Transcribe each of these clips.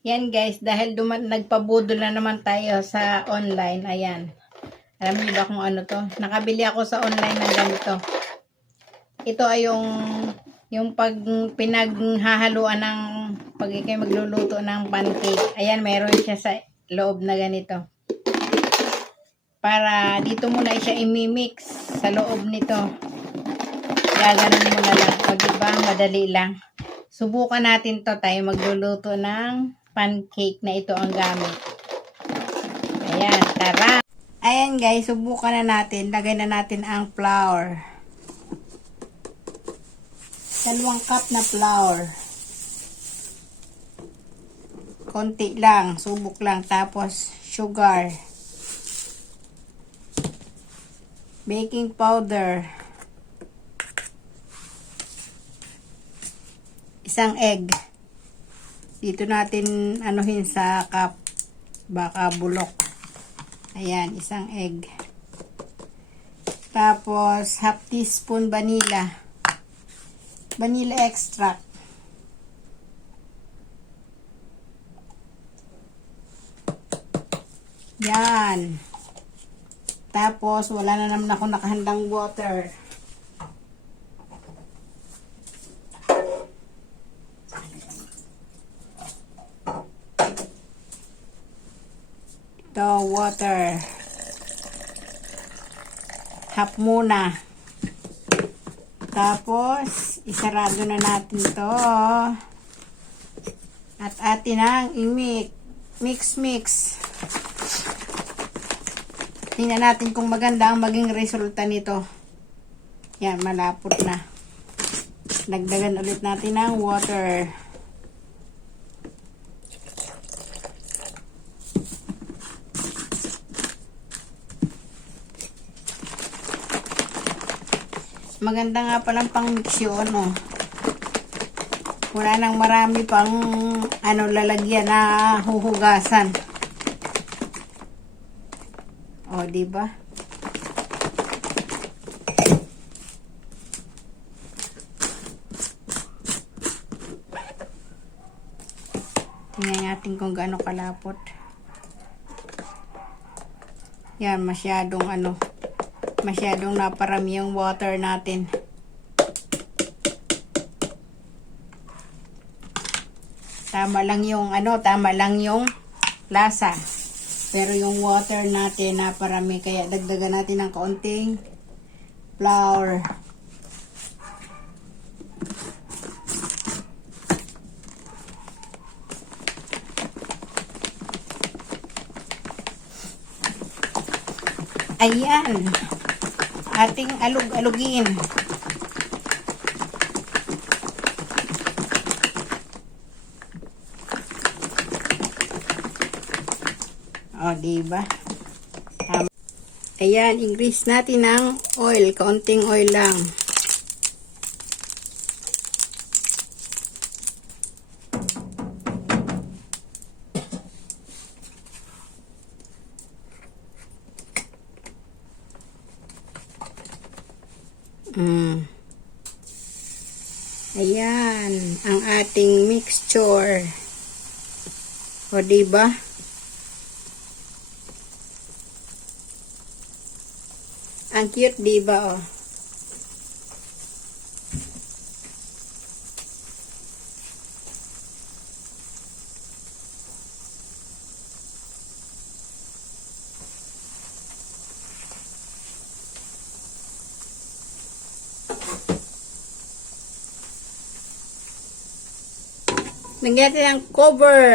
Yan guys, dahil nagpabudol na naman tayo sa online. Ayan. Alam niyo ba kung ano to? Nakabili ako sa online ng ganito. Ito ay yung pag pinaghahaluan ng pag ikay magluluto ng pancake. Ayan, meron siya sa loob na ganito. Para dito muna siya imimix sa loob nito. Gaganon mo na lang. O diba, madali lang. Subukan natin to, tayo magluluto ng pancake na ito ang gamit. Ayan, tara! Ayan guys, subukan na natin. Lagay na natin ang flour. 2 cup na flour. Konti lang, subok lang. Tapos, sugar. Baking powder. 1 egg. Dito natin anuhin sa cup. Baka bulok. Ayan, 1 egg. Tapos, half teaspoon vanilla. Vanilla extract. Yan. Tapos, wala na naman ako nakahandang water. Ito, water. Half muna. Tapos, isarado na natin to. At atin ang i-mix. Tingnan natin kung maganda ang maging resulta nito. Yan, malapot na. Dagdagan ulit natin ng water. Maganda nga palang pang-mix yun, no? Wala nang marami pang lalagyan na huhugasan. O, diba? Tingnan natin kung gaano kalapot. Yan, masyadong naparami yung water natin. Tama lang yung lasa. Pero yung water natin naparami, kaya dagdagan natin ng kaunting flour. Ayan. Ating alug-alugin. O, diba? Ayan, i-grease natin ng oil. Kaunting oil lang. Ayan, ang ating mixture. O, diba? Ang cute, diba, oh? Lagyan natin ang cover.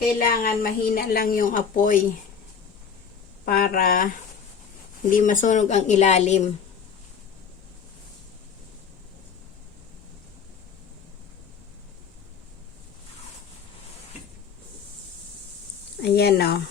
Kailangan mahina lang yung apoy para hindi masunog ang ilalim. Ayan, oh.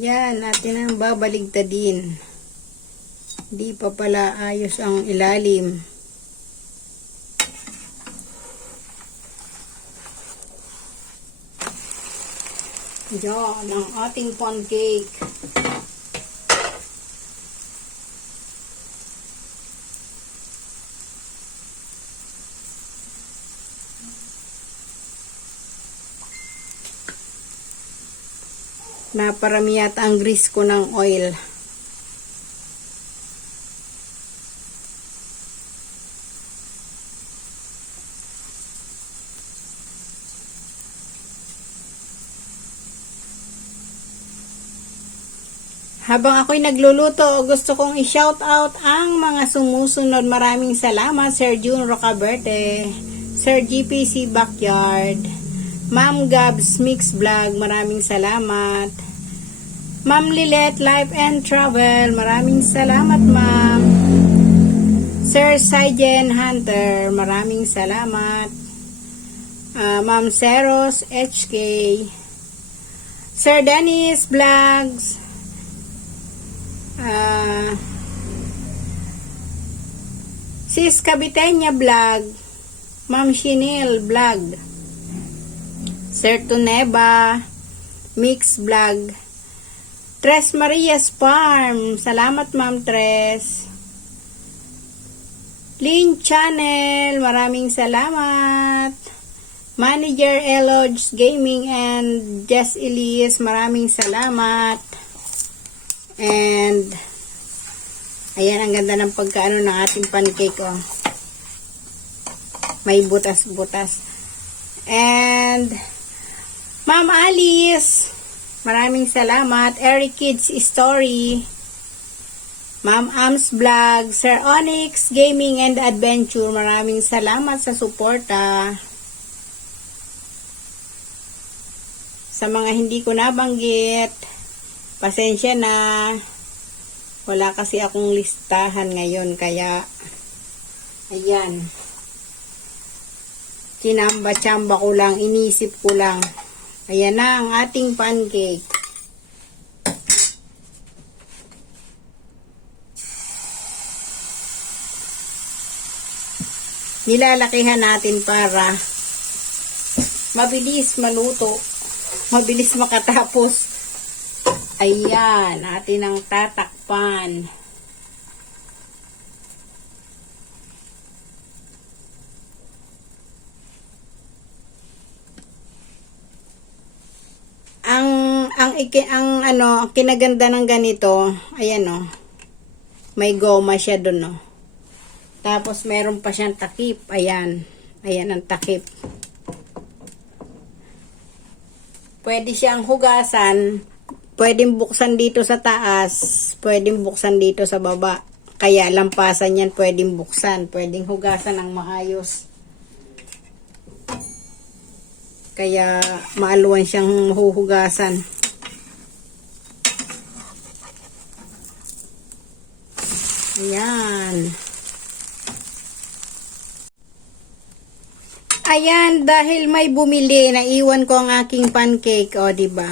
Yan, natin ang babaligtadin. Di pa pala ayos ang ilalim. Yan ang ating pancake. Naparami yata ang grease ko ng oil. Habang ako'y nagluluto, gusto kong i-shout out ang mga sumusunod. Maraming salamat, Sir June Rocaberte, Sir GPC Backyard, Ma'am Gabs Mix Vlog, maraming salamat. Ma'am Lilet Life and Travel, maraming salamat ma'am. Sir Saijen Hunter, maraming salamat. Ma'am Seros HK, Sir Dennis Vlogs, Sis Caviteña Vlog, Ma'am Chinil Vlog, Sir Tuneba Mix Vlog, Tres Marias Farm, salamat Ma'am Tres. Lin Channel, maraming salamat. Manager Eloge Gaming and Jess Elise, maraming salamat. And ayan, ang ganda ng pagkaano ng ating pancake, oh. May butas-butas. And Ma'am Alice, maraming salamat. Eric Kids Story, Ma'am Ams Vlog, Sir Onyx Gaming and Adventure, maraming salamat sa suporta. Sa mga hindi ko nabanggit, pasensya na. Wala kasi akong listahan ngayon, kaya ayan. Tinamba-tsamba ko lang, inisip ko lang. Ayan na ang ating pancake. Nilalakihan natin para mabilis maluto, mabilis makatapos. Ayan, atin ang tatakpan. Ang kinaganda ng ganito, ayan, oh. May goma siya dun, oh. Tapos meron pa siyang takip. Ayan. Ayan ang takip. Pwede siyang hugasan. Pwedeng buksan dito sa taas. Pwedeng buksan dito sa baba. Kaya lampasan yan pwedeng buksan. Pwedeng hugasan ng maayos. Kaya maaluan siyang huhugasan. Ayan. Ayan, dahil may bumili, naiwan ko ang aking pancake, o, diba?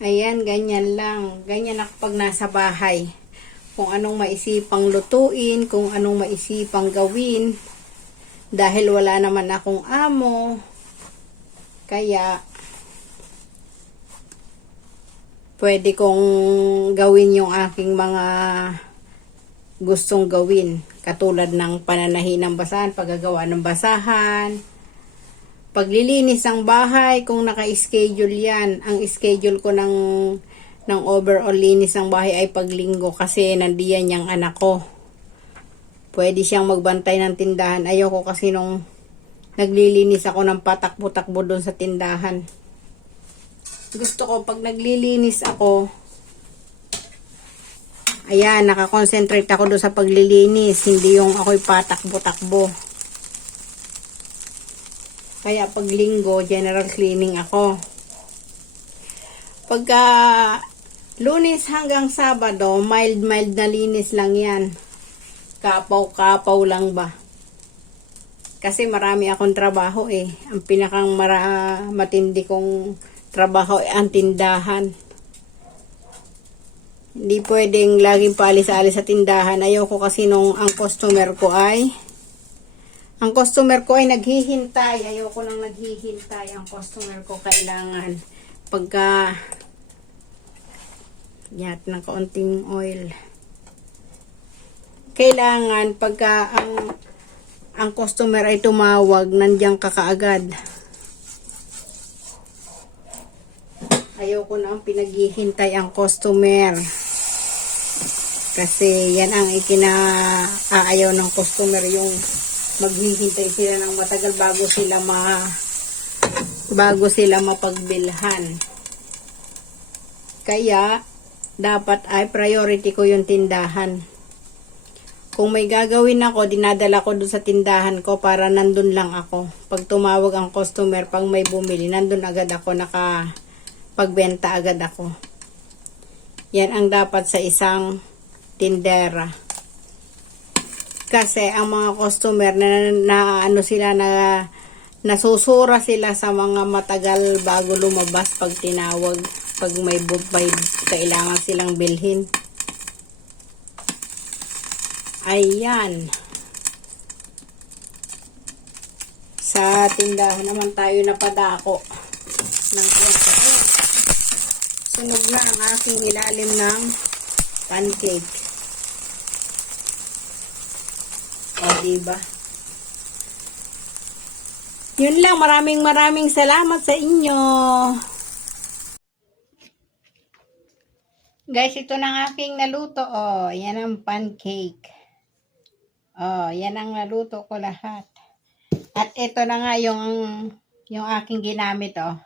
Ayan, ganyan lang. Ganyan ako pag nasa bahay. Kung anong maisipang lutuin, kung anong maisipang gawin. Dahil wala naman akong amo. Kaya, pwede kong gawin yung aking mga gustong gawin. Katulad ng pananahi ng basahan, paggagawa ng basahan, paglilinis ng bahay, kung naka-schedule yan. Ang schedule ko ng overall linis ng bahay ay paglinggo kasi nandiyan yung anak ko. Pwede siyang magbantay ng tindahan. Ayoko kasi nung naglilinis ako ng patakbo-takbo doon sa tindahan. Gusto ko pag naglilinis ako, Ayan, nakakonsentrate ako doon sa paglilinis. Hindi yung ako'y patakbo-takbo. Kaya pag linggo, general cleaning ako. Pagka Lunes hanggang Sabado, mild na linis lang yan. Kapaw-kapaw lang ba? Kasi marami akong trabaho eh. Ang pinakang matindi kong trabaho ay ang tindahan. Hindi pwedeng laging paalis-alis sa tindahan. Ayoko kasi nung ang customer ko ay naghihintay. Ayoko nang naghihintay. Ang customer ko kailangan pagka yat ng kaunting oil. Kailangan pagka ang customer ay tumawag, nandiyan ka kaagad. Ayoko na ang pinaghihintay ang customer. Kasi yan ang aayaw ng customer, yung maghihintay sila ng matagal bago sila mapagbilhan. Kaya dapat ay priority ko yung tindahan. Kung may gagawin ako, dinadala ko doon sa tindahan ko para nandun lang ako. Pag tumawag ang customer, pag may bumili, nandun agad ako, pagbenta agad ako. Yan ang dapat sa isang tindera. Kasi ang mga customer nasusura sila sa mga matagal bago lumabas pag tinawag, pag may kailangan silang bilhin. Ayan. Sa tindahan naman tayo napadako ng kwento. Sunog na ang aking ilalim ng pancake. O, diba? Yun lang. Maraming salamat sa inyo. Guys, ito na ang aking naluto. O, yan ang pancake. O, yan ang naluto ko lahat. At ito na nga yung aking ginamit. O.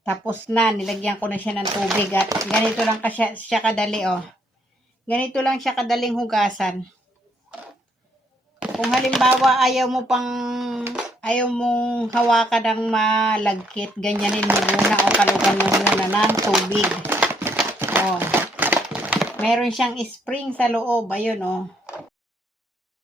Tapos na, nilagyan ko na siya ng tubig at ganito lang siya kadali, oh. Ganito lang siya kadaling hugasan. Kung halimbawa ayaw mong hawakan ng malagkit, ganyanin mo muna o kalugan mo muna ng tubig. Oh. Meron siyang spring sa loob, ayun, oh.